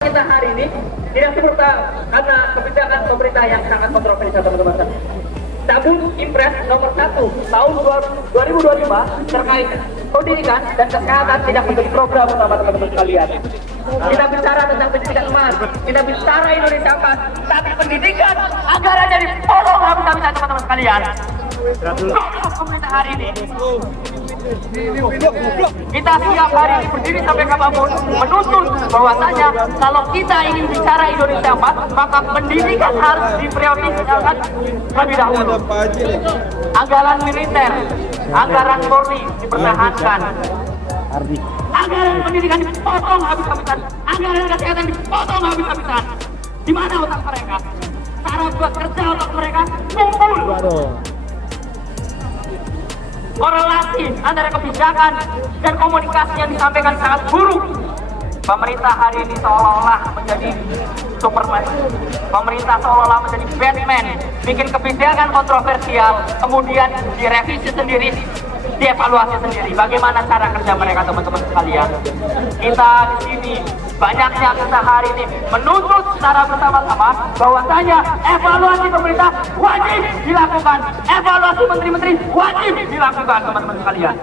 Kita hari ini tidak seperti karena kebijakan pemerintah yang sangat kontroversial, teman-teman. Cabut Impres nomor 1 tahun 2025 terkait pendidikan dan kesehatan tidak menjadi program utama, teman-teman sekalian. Kita bicara tentang pendidikan emas, kita bicara Indonesia emas, tapi pendidikan anggarannya dipotong habis-habisan, teman-teman sekalian. Pemerintah hari ini kita siap hari ini berdiri sampai kapanpun menuntut bahwasanya kalau kita ingin bicara Indonesia emas, maka pendidikan harus diprioritaskan lebih dahulu. Anggaran militer, anggaran Polri dipertahankan, anggaran pendidikan dipotong habis-habisan, anggaran kesehatan dipotong habis-habisan. Di mana otak mereka? Cara buat kerja otak mereka kumpul. Korelasi antara kebijakan dan komunikasi yang disampaikan sangat buruk. Pemerintah hari ini seolah-olah menjadi Superman. Pemerintah seolah-olah menjadi Batman, bikin kebijakan kontroversial, kemudian direvisi sendiri, dievaluasi sendiri. Bagaimana cara kerja mereka, teman-teman sekalian? Kita di sini banyaknya kita hari ini menuntut secara bersama-sama bahwasanya evaluasi pemerintah wajib dilakukan, evaluasi menteri-menteri wajib dilakukan, teman-teman sekalian.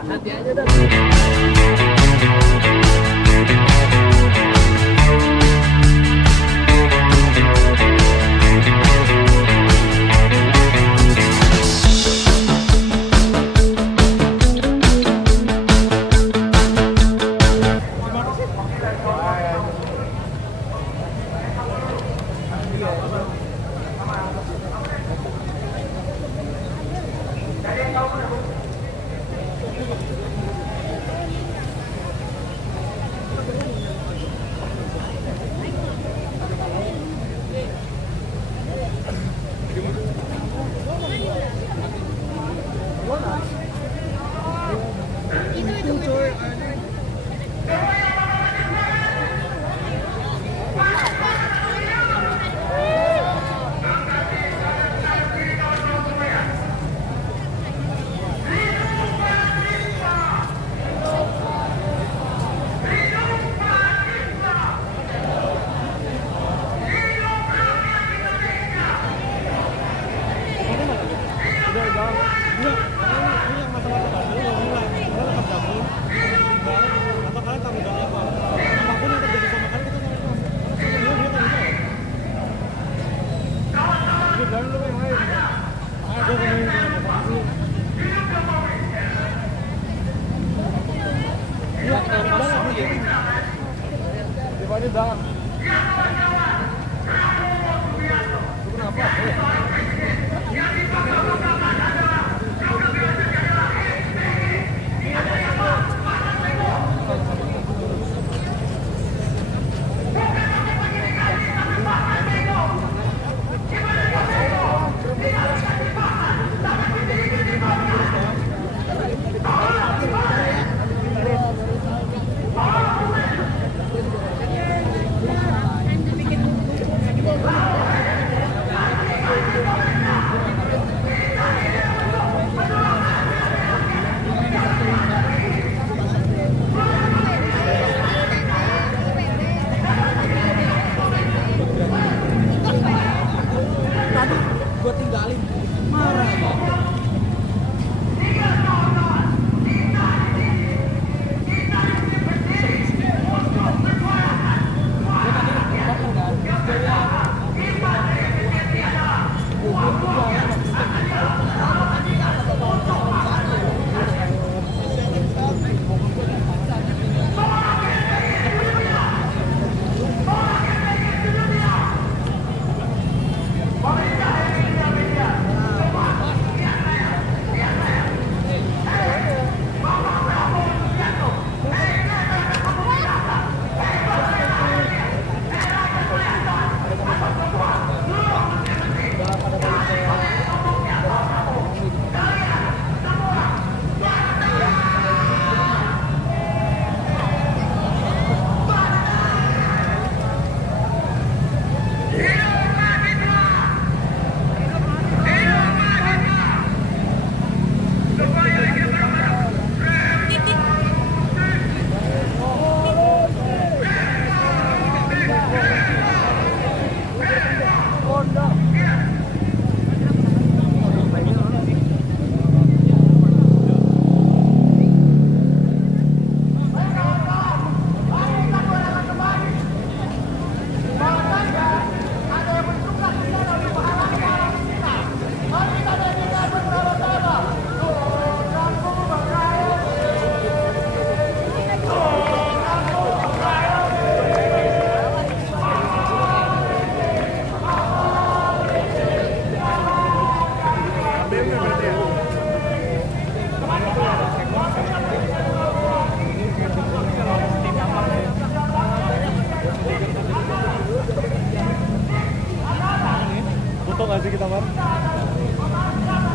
foto nggak sih kita, Mar?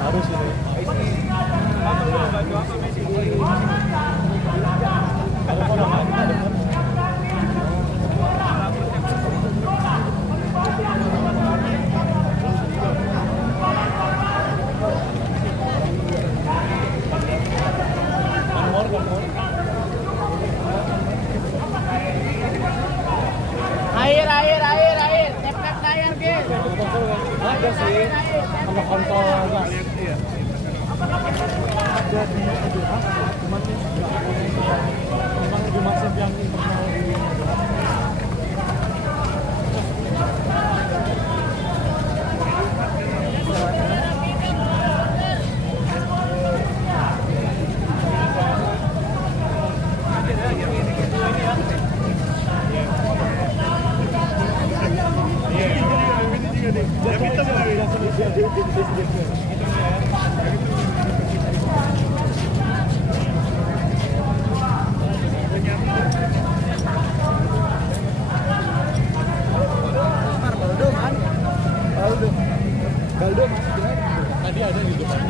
Harus ini. Air. Tepek layar, guys. Ada sih, sama kontol gas. Iya. Jadi cuman memang lebih masif yang internal di Baldo tadi ada di depan.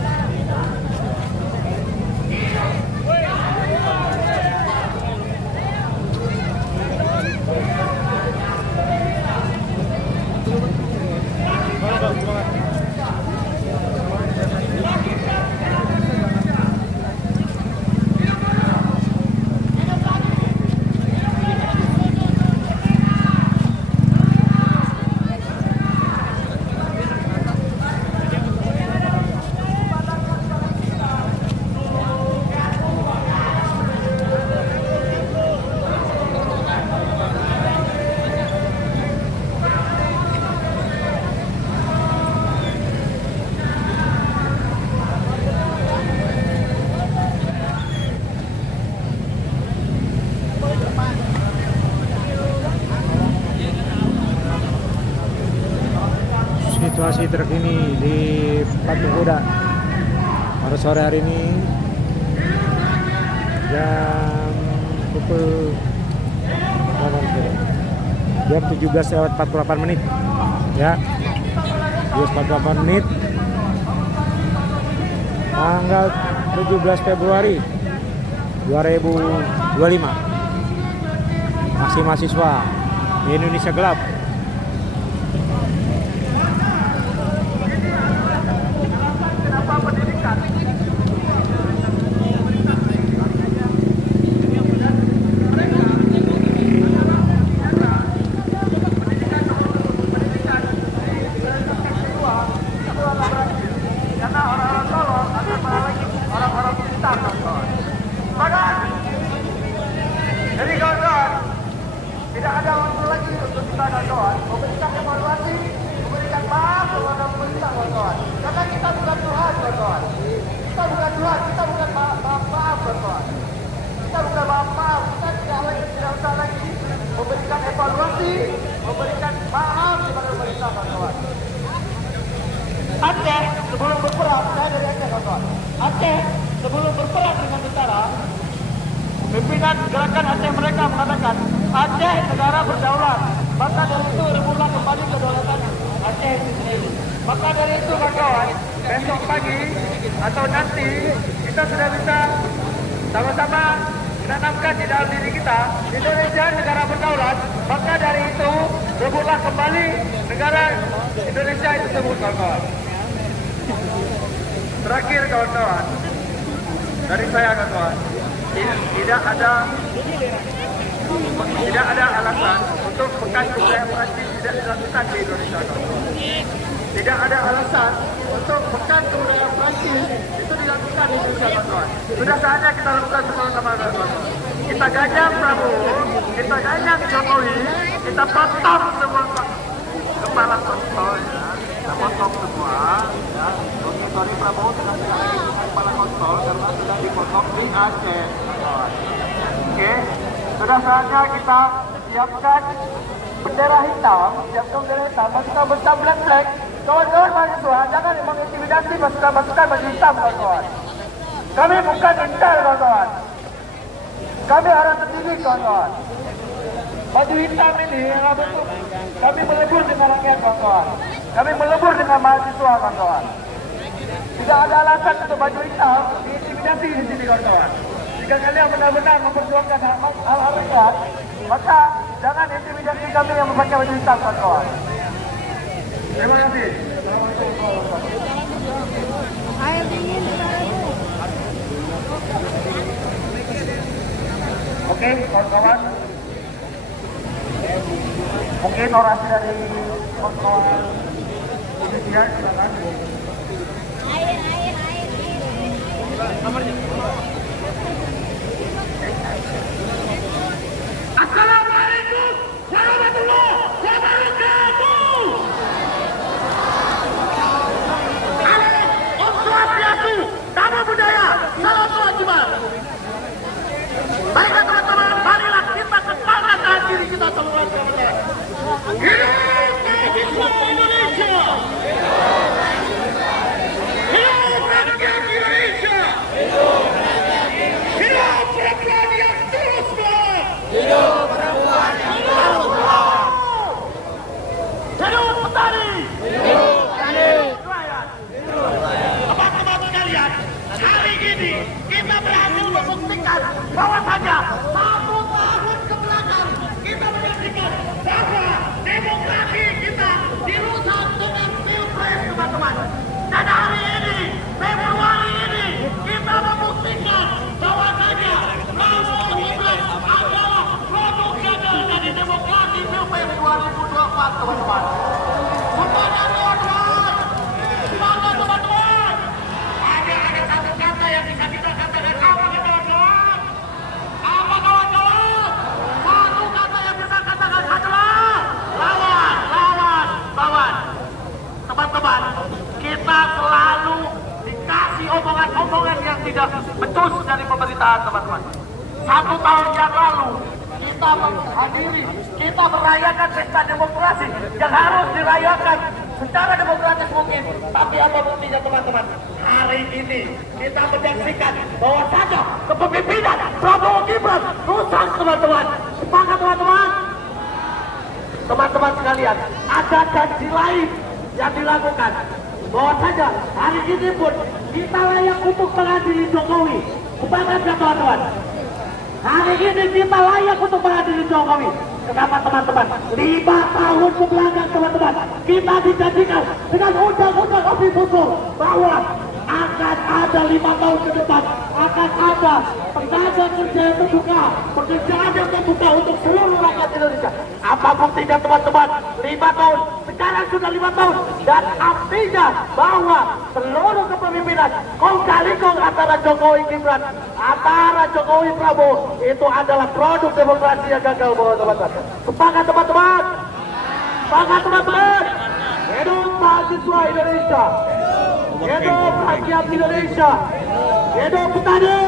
Situasi terkini di Patung Kuda pada sore hari ini jam pukul jam 17:48 menit ya, 17:48 menit tanggal 17 Februari 2025. Masih mahasiswa di Indonesia gelap. Jadi kawan-kawan, tidak ada waktu lagi untuk kita kawan-kawan memberikan evaluasi, memberikan maaf kepada pemerintah kawan-kawan. Karena kita bukan Tuhan kawan-kawan. Kita bukan Tuhan, kita bukan maaf kawan-kawan. Kita bukan maaf, kita tidak usah lagi memberikan evaluasi, memberikan maaf kepada pemerintah kawan-kawan. Aceh sebelum berperang, saya dari Aceh kawan-kawan. Aceh sebelum berperang dengan tentara, pimpinan gerakan Aceh mereka mengatakan Aceh negara berdaulat, maka dari itu rebutlah kembali kedaulatan Aceh itu sendiri. Maka dari itu kawan, besok pagi atau nanti kita sudah bisa sama-sama menanamkan di dalam diri kita Indonesia negara berdaulat. Maka dari itu rebutlah kembali negara Indonesia itu tersebut kawan-kawan. Terakhir kawan-kawan, dari saya kawan-kawan, tidak ada alasan untuk bekas budaya Perancis tidak dilakukan di Indonesia. Tidak ada alasan untuk bekas budaya Perancis itu dilakukan di Indonesia. Sudah saatnya kita lakukan bersama-sama. Kita ganyang Prabowo, kita ganyang Jokowi, kita potong semua kepala kontol ya. Kita potong semua ya. Oke, sorry Prabowo sudah tidak kepala kontol karena sudah dipotong di Aceh. Oke, sudah saatnya kita siapkan bendera hitam, pasukan bercamblet flag. Kawan-kawan mahasiswa, jangan mengintimidasi pasukan baju hitam, kawan-kawan. Kami bukan intel, kawan-kawan. Kami orang tertinggi, kawan-kawan. Baju hitam ini adalah bentuk kami melebur dengan rakyat, kawan-kawan. Kami melebur dengan mahasiswa, kawan-kawan. Tidak ada alasan untuk baju hitam diintimidasi di sini, kawan-kawan. Jika kalian benar-benar memperjuangkan hal-hal rakyat, maka jangan intimidasi kami yang memakai baju hitam, kawan-kawan. Terima kasih. Air dingin itu. Oke, kawan-kawan. Mungkin orasi dari kawan-kawan Indonesia, silakan. Air. Assalamualaikum warahmatullahi wabarakatuh. Om Swastiastu, Namo Buddhaya, salam kewajiban. Baiklah teman-teman, marilah kita kembangkan diri kita seluruh teman-teman. Hidup mahasiswa Indonesia. Hidup rakyat Indonesia. Hidup perempuan yang terus berjuang. Hidup petani. Rakyat. Teman-teman sekalian, hari ini kita berhasil membuktikan bahwasanya 1 tahun kebelakang kita menyaksikan bahwa demokrasi kita dirusak dengan pilpres, teman-teman. Dan hari ini, Februari ini, kita membuktikan bahwasanya Prabowo Gibran adalah produk gagal dari demokrasi pilpres 2024, teman-teman. Semangat teman-teman! Semangat teman-teman! Ada satu kata yang bisa kita katakan apa, kawan-kawan? Apa, kawan-kawan? Satu kata yang bisa katakan adalah lawan. Teman-teman, kita selalu dikasih omongan-omongan yang tidak becus dari pemerintahan, teman-teman. 1 tahun yang lalu kita menghadiri, kita merayakan pesta demokrasi yang harus dirayakan secara demokratis mungkin. Tapi apa buktinya, teman-teman? Hari ini kita menyaksikan bahwa saja kepemimpinan Prabowo Gibran rusak, teman-teman. Semangat, teman-teman. Teman-teman sekalian, ada janji lain yang dilakukan. Bahwa saja hari ini pun kita layak untuk mengadili Jokowi. Semangat ya, teman-teman. Hari ini kita layak untuk mengadili Jokowi. Kenapa, teman-teman? 5 tahun kebelakang, teman-teman, kita dijanjikan dengan undang-undang Omnibus Law bahwa akan ada 5 tahun ke depan akan ada tenaga kerja yang terbuka, pekerjaan yang terbuka untuk seluruh rakyat Indonesia. Apa buktinya, teman-teman? 5 tahun, sekarang sudah 5 tahun, dan artinya bahwa seluruh kepemimpinan kong kali kong antara Jokowi Gibran, antara Jokowi Prabowo itu adalah produk demokrasi yang gagal, teman-teman. Semangat, teman-teman! Semangat, teman-teman! Hidup mahasiswa Indonesia! Hidup rakyat Indonesia! Hidup petani!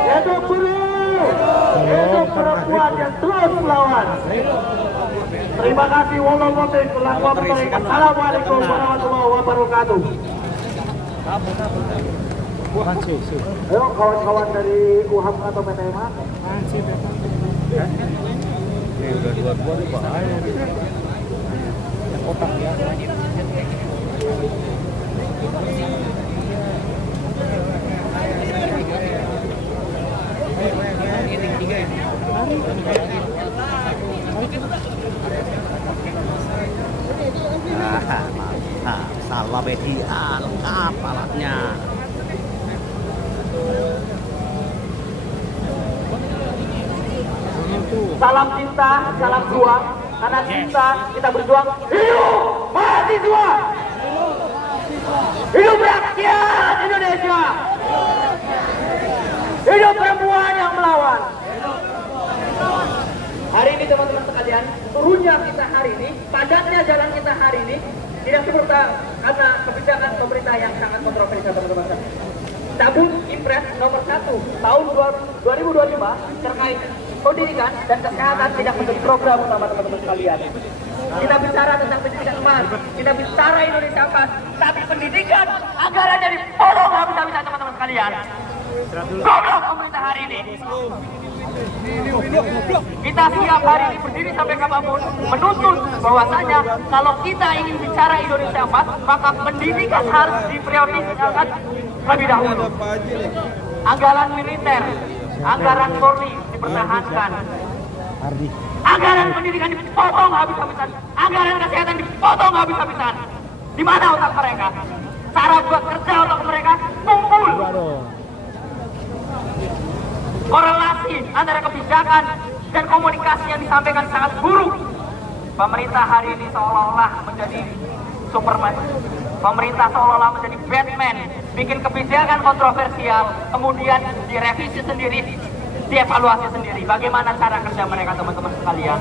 Hidup buruh! Hidup perempuan yang terus melawan! Terima kasih. Assalamualaikum warahmatullahi wabarakatuh. Ayo kawan-kawan dari UHAM atau PTMA. Ini udah 2 nih, bahaya. Kotak ya. Salah media lengkap alatnya. Salam cinta, salam juang. Karena cinta kita berjuang. Hidup mahasiswa! Hidup rakyat Indonesia! Hidup perempuan yang melawan! Hari ini, teman-teman sekalian, turunnya kita hari ini, padatnya jalan kita hari ini tidak serta karena kebijakan pemerintah yang sangat kontroversial, teman-teman. Cabut Impres nomor 1 tahun 2025 terkait pendidikan dan kesehatan tidak menjadi program utama, teman-teman sekalian. Kita bicara tentang pendidikan emas, kita bicara Indonesia emas, tapi pendidikan anggarannya dipotong habis-habisan, teman-teman sekalian. Goblok pemerintah hari ini. Kita siap hari ini berdiri sampai kapanpun menuntut bahwasanya kalau kita ingin bicara Indonesia emas, maka pendidikan harus diprioritaskan lebih dahulu. Anggaran militer, anggaran Polri dipertahankan, anggaran pendidikan dipotong habis-habisan, anggaran kesehatan dipotong habis-habisan. Di mana otak mereka? Cara buat kerja otak mereka kumpul. Korelasi antara kebijakan dan komunikasi yang disampaikan sangat buruk. Pemerintah hari ini seolah-olah menjadi Superman. Pemerintah seolah-olah menjadi Batman, bikin kebijakan kontroversial, kemudian direvisi sendiri, dievaluasi sendiri. Bagaimana cara kerja mereka, teman-teman sekalian?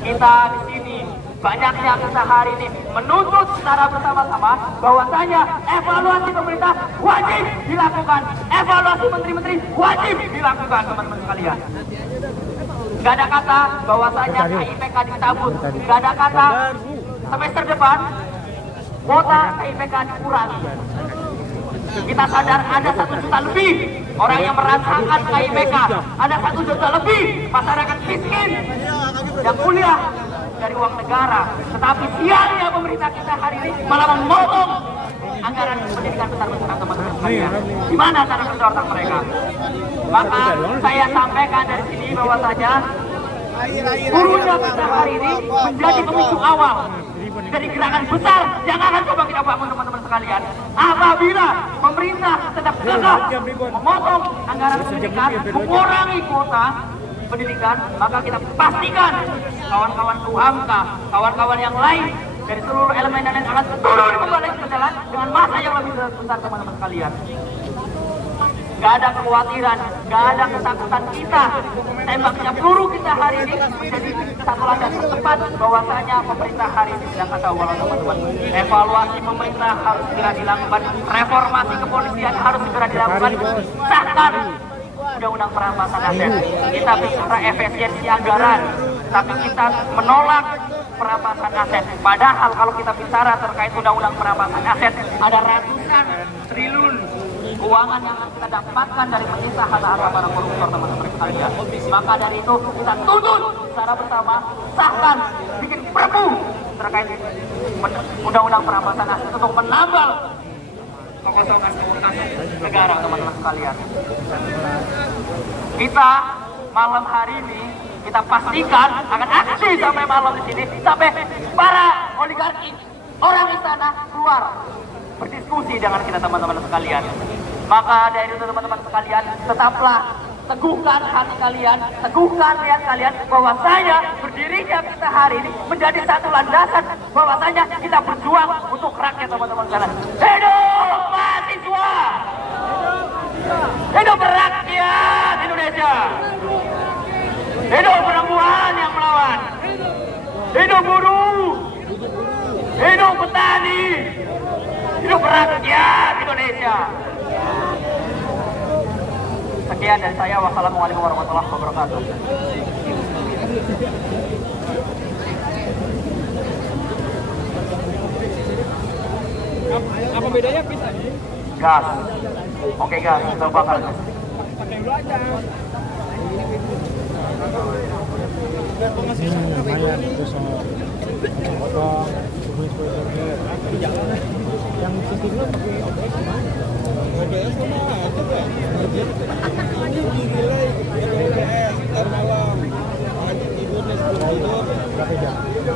Kita di sini banyaknya kita hari ini menuntut secara bersama-sama bahwasanya evaluasi pemerintah wajib dilakukan, evaluasi menteri-menteri wajib dilakukan, teman-teman sekalian. Gak ada kata bahwasanya KIPK dicabut, gak ada kata semester depan kuota KIPK dikurangi. Kita sadar ada 1 juta lebih orang yang merasakan KIPK, ada 1 juta lebih masyarakat miskin yang kuliah dari uang negara. Tetapi sialnya pemerintah kita hari ini malah memotong anggaran pendidikan besar-besaran, teman-teman sekalian. Di mana cara kerja otak mereka? Maka saya sampaikan dari sini bahwasanya turunnya kita hari ini menjadi pemicu awal dari gerakan besar yang akan coba kita bangun, teman-teman sekalian. Apabila pemerintah tetap gagal memotong anggaran pendidikan, mengurangi kuota pendidikan, maka kita pastikan kawan-kawan UHAMKA, kawan-kawan yang lain dari seluruh elemen yang akan turun kembali ke jalan dengan masa yang lebih besar, teman-teman sekalian. Gak ada kekhawatiran, gak ada ketakutan kita. Tembaknya peluru kita hari ini menjadi satu langkah tercepat bahwasanya pemerintah hari ini sedang kacau balau, teman-teman. Evaluasi pemerintah harus segera dilakukan, reformasi kepolisian harus segera dilakukan, sahkan undang-undang perampasan aset. Kita bicara efisiensi anggaran, tapi kita menolak perampasan aset. Padahal kalau kita bicara terkait undang-undang perampasan aset, ada ratusan triliun keuangan yang akan kita dapatkan dari penistaan harta para koruptor, teman-teman sekalian. Maka dari itu kita tuntut secara bersama, sahkan, bikin perpu terkait undang-undang perampasan aset untuk menambal kekosongan negara, teman-teman sekalian. Kita malam hari ini kita pastikan akan aksi sampai malam di sini, sampai para oligarki, orang istana keluar berdiskusi dengan kita, teman-teman sekalian. Maka dari itu, teman-teman sekalian, tetaplah teguhkan hati kalian, teguhkan niat kalian bahwasanya berdirinya kita hari ini menjadi satu landasan bahwasanya kita berjuang untuk rakyat, teman-teman sekalian. Hidup mahasiswa, hidup rakyat Indonesia, hidup perempuan yang melawan, hidup buruh, hidup petani, hidup rakyat Indonesia. Sekian dari saya. Wassalamualaikum warahmatullahi wabarakatuh. Apa bedanya pizza? Gas. Oke gas, kita bakar. Lumayan itu soal potong, yang sistemnya pakai OBS sama itu kan?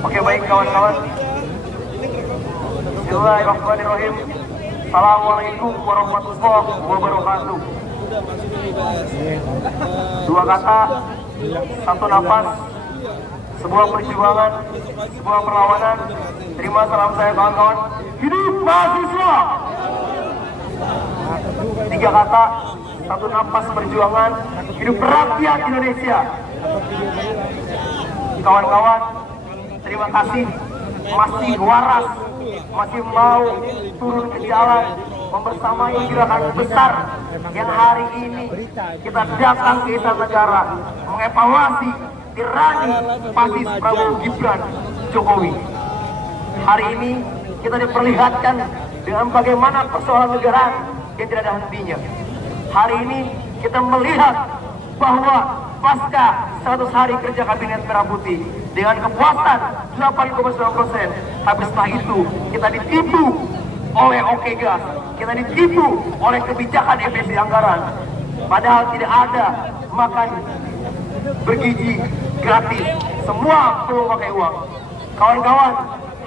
Oke, baik kawan-kawan. Bismillahirrahmanirrahim. Assalamualaikum warahmatullahi wabarakatuh. 2 kata, 1 nafas, sebuah perjuangan, sebuah perlawanan. Terima salam saya, kawan-kawan. Hidup mahasiswa. 3 kata, 1 nafas perjuangan, hidup rakyat Indonesia. Kawan-kawan, terima kasih masih waras, masih mau turun ke jalan membersamai gerakan besar yang hari ini kita datang ke Istana Negara mengevaluasi tirani fasis Prabowo Gibran Jokowi. Hari ini kita diperlihatkan dengan bagaimana persoalan negara yang tidak ada hentinya. Hari ini kita melihat bahwa pasca 100 hari kerja Kabinet Merah Putih, dengan kepuasan 8,9%. Tapi setelah itu kita ditipu oleh Oke Gas, kita ditipu oleh kebijakan efisiensi anggaran. Padahal tidak ada makan bergizi gratis, semua perlu pakai uang. Kawan-kawan,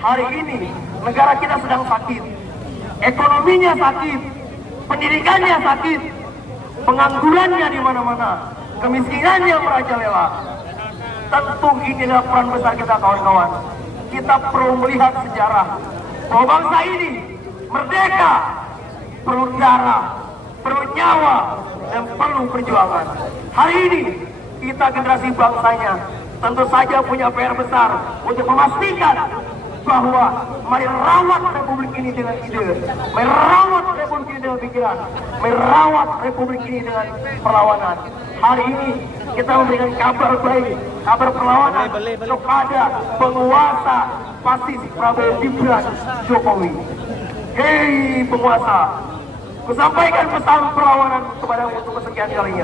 hari ini negara kita sedang sakit, ekonominya sakit, pendidikannya sakit, penganggurannya di mana-mana, kemiskinannya merajalela. Tentu inilah peran besar kita, kawan-kawan. Kita perlu melihat sejarah bahwa bangsa ini merdeka perlu darah, perlu nyawa, dan perlu perjuangan. Hari ini kita generasi bangsanya tentu saja punya PR besar untuk memastikan bahwa mari rawat republik ini dengan ide, mari rawat republik ini dengan pikiran, mari rawat republik ini dengan perlawanan. Hari ini kita memberikan kabar baik, kabar perlawanan kepada penguasa fasis Prabowo Gibran Jokowi. Hei penguasa, kusampaikan pesan perlawanan kepada untuk kesekian kalinya.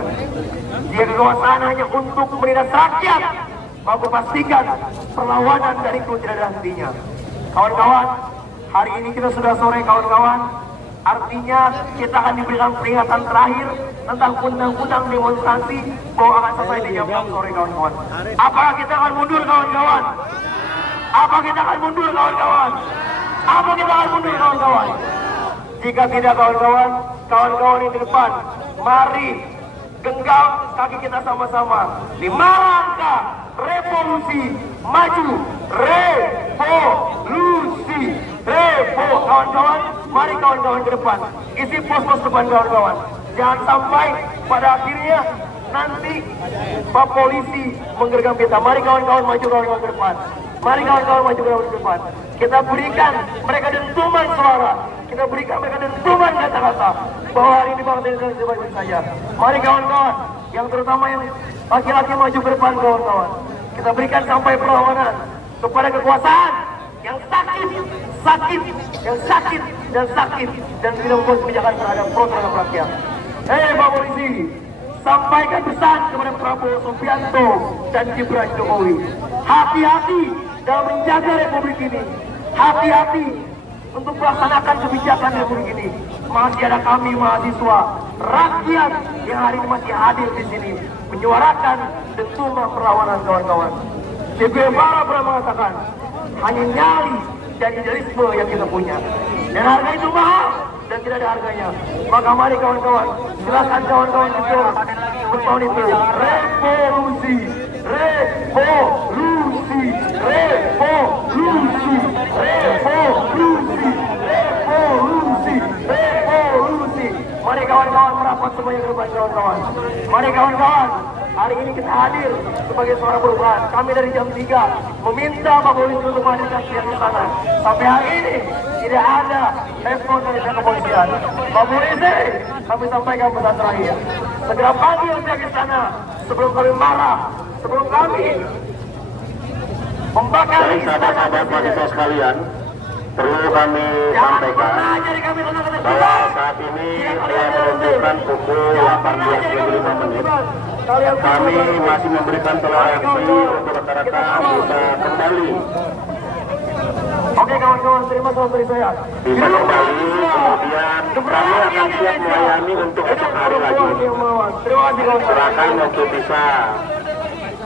Jika kekuasaan hanya untuk menindas rakyat, maka pastikan perlawanan dariku tidak ada hentinya. Kawan-kawan, hari ini kita sudah sore, kawan-kawan. Artinya kita akan diberikan peringatan terakhir tentang undang-undang demonstrasi bahwa akan selesai di jam 6 sore, kawan-kawan. Apakah kita akan mundur, kawan-kawan? Apa kita akan mundur, kawan-kawan? Apa kita akan mundur, kawan-kawan? Jika tidak, kawan-kawan, kawan-kawan yang di depan, mari genggam kaki kita sama-sama. 5 langkah revolusi maju, revolusi, kawan-kawan. Mari kawan-kawan ke depan, isi pos-pos depan, kawan-kawan. Jangan sampai pada akhirnya nanti Pak Polisi menggergam kita. Mari kawan-kawan maju, kawan-kawan ke depan. Mari kawan-kawan maju, kawan-kawan ke depan. Kita berikan mereka dentuman suara, kita berikan mereka dentuman kata-kata bahwa hari ini bangsa Indonesia baik-baik saja. Mari kawan-kawan, yang terutama yang laki-laki maju ke depan, kawan-kawan. Kita berikan sampai perlawanan kepada kekuasaan yang sakit, dan tidak membuat kebijakan terhadap rakyat. Hei Pak Polisi, sampaikan pesan kepada Prabowo Subianto dan Gibran Jokowi. Hati-hati dalam menjaga republik ini. Hati-hati untuk melaksanakan kebijakan republik ini. Masih ada kami mahasiswa, rakyat yang hari ini masih hadir di sini menyuarakan dentuman perlawanan, kawan-kawan. Che Guevara pernah mengatakan, hanya nyali dan idealisme yang kita punya, dan harga itu mahal dan tidak ada harganya. Maka mari kawan-kawan, silakan kawan-kawan jujur bertahun itu revolusi, revolusi, revolusi, revolusi, revolusi, revolusi. Mari kawan-kawan merapat semuanya ke depan, kawan-kawan. Mari kawan-kawan, hari ini kita hadir sebagai suara perubahan. Kami dari jam 3 meminta Pak Polisi untuk menghadirkan pihak di sana. Sampai hari ini tidak ada respon dari pihak kepolisian. Pak Polisi, kami sampaikan pesan terakhir. Segera panggil pihak di sana sebelum kami marah, sebelum kami membakar sahabat-sahabat mahasiswa sekalian, perlu kami sampaikan bahwa saat ini telah menunjukkan pukul 18.05. Kami masih memberikan toleransi untuk rekan-rekan bisa kembali. Oke kawan-kawan, terima salam dari saya. Bisa kembali, kemudian kami akan siap melayani untuk esok hari lagi. Silakan untuk bisa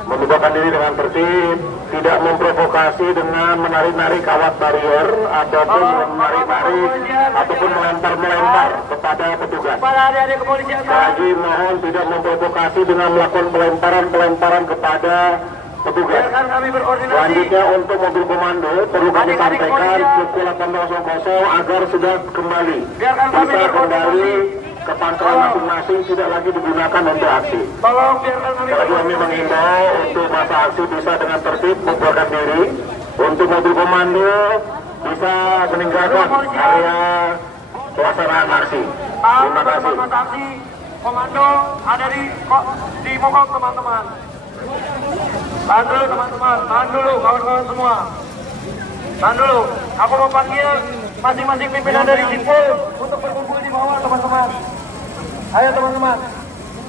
membubarkan diri dengan tertib, tidak memprovokasi dengan menari-nari kawat barier ataupun menarik-narik ataupun melempar-melempar kepada petugas. Lagi mohon tidak memprovokasi dengan melakukan pelemparan-pelemparan kepada petugas. Selanjutnya untuk mobil komando perlu kami sampaikan pukul 18.00 agar sudah kembali bisa kembali ke pangkalan masing-masing, tidak lagi digunakan untuk aksi. Jadi kami mengimbau untuk masa aksi bisa dengan tertib membubarkan diri. Untuk mobil komando bisa meninggalkan area pelaksanaan aksi. Terima kasih. Aksi komando ada di Mogok, teman-teman. Tahan dulu teman-teman, tahan dulu kawan-kawan semua. Tahan dulu, aku mau panggil masing-masing pimpinan dari Simpul untuk berkumpul di bawah, teman-teman. Ayo teman-teman,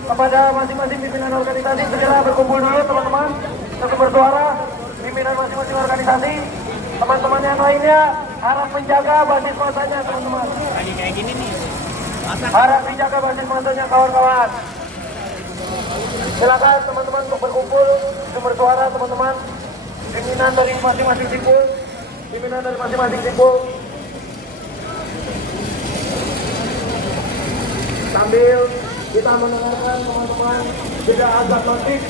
kepada masing-masing pimpinan organisasi segera berkumpul dulu, teman-teman. Untuk bersuara, pimpinan masing-masing organisasi, teman-teman yang lainnya harap menjaga basis masanya teman-teman. Harap dijaga basis masanya kawan-kawan. Silakan teman-teman untuk berkumpul, untuk bersuara teman-teman. Pimpinan dari masing-masing simpul, pimpinan dari masing-masing simpul. Sambil kita mendengarkan teman-teman jeda azan maghrib,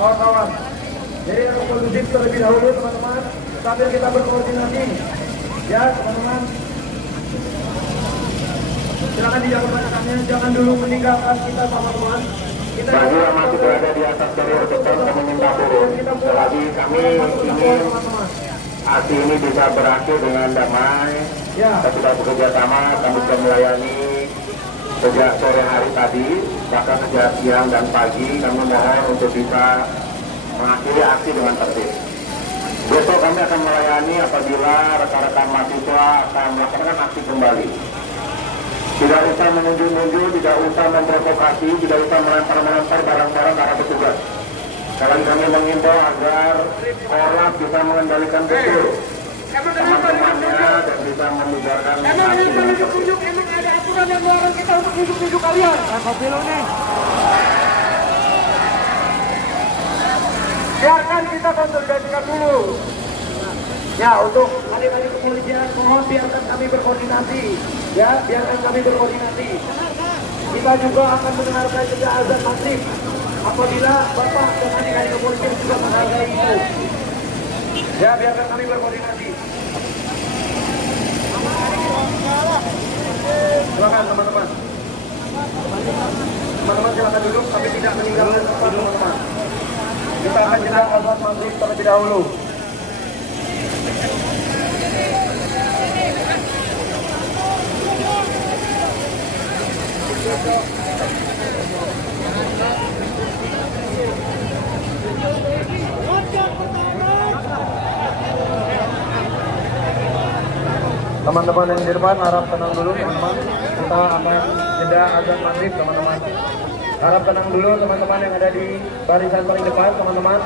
kawan-kawan. Jadi yang kondusif terlebih dahulu teman-teman, sambil kita berkoordinasi. Ya teman-teman, silakan dijaga batasannya, jangan dulu meninggalkan kita teman-teman. Bagi yang masih berada di atas jalur beton, kami minta turun. Selagi kami ingin aksi ini bisa berakhir dengan damai. Kita sudah bekerja sama, kami sudah melayani sejak sore hari tadi, bahkan sejak siang dan pagi. Kami mohon untuk bisa mengakhiri aksi dengan tertib. Besok kami akan melayani apabila rekan-rekan mahasiswa akan melakukan aksi kembali. Tidak usah menunjuk-nunjuk, tidak usah memprovokasi, tidak usah melempar-melempar barang-barang ke arah petugas. Sekarang kami mengimbau agar orang bisa mengendalikan betul teman-temannya dan bisa membubarkan aksi dengan tertib. Emang ada aturan yang melarang kita untuk nunjuk-nunjuk kalian? Kopi lo nih. Biarkan kita konsolidasikan dulu. Ya, untuk adik-adik kepolisian, mohon biarkan kami berkoordinasi. Ya, biarkan kami berkoordinasi. Kita juga akan mendengarkan jeda azan maghrib. Apabila Bapak dan adik-adik kepolisian juga menghargai itu. Ya, biarkan kami berkoordinasi. Silakan teman-teman. Teman-teman silakan duduk, tapi tidak meninggalkan tempat teman-teman. Kita akan jeda azan maghrib terlebih dahulu. Teman-teman yang di depan harap tenang dulu teman-teman. Kita akan jeda azan maghrib teman-teman. Harap tenang dulu teman-teman yang ada di barisan paling depan teman-teman.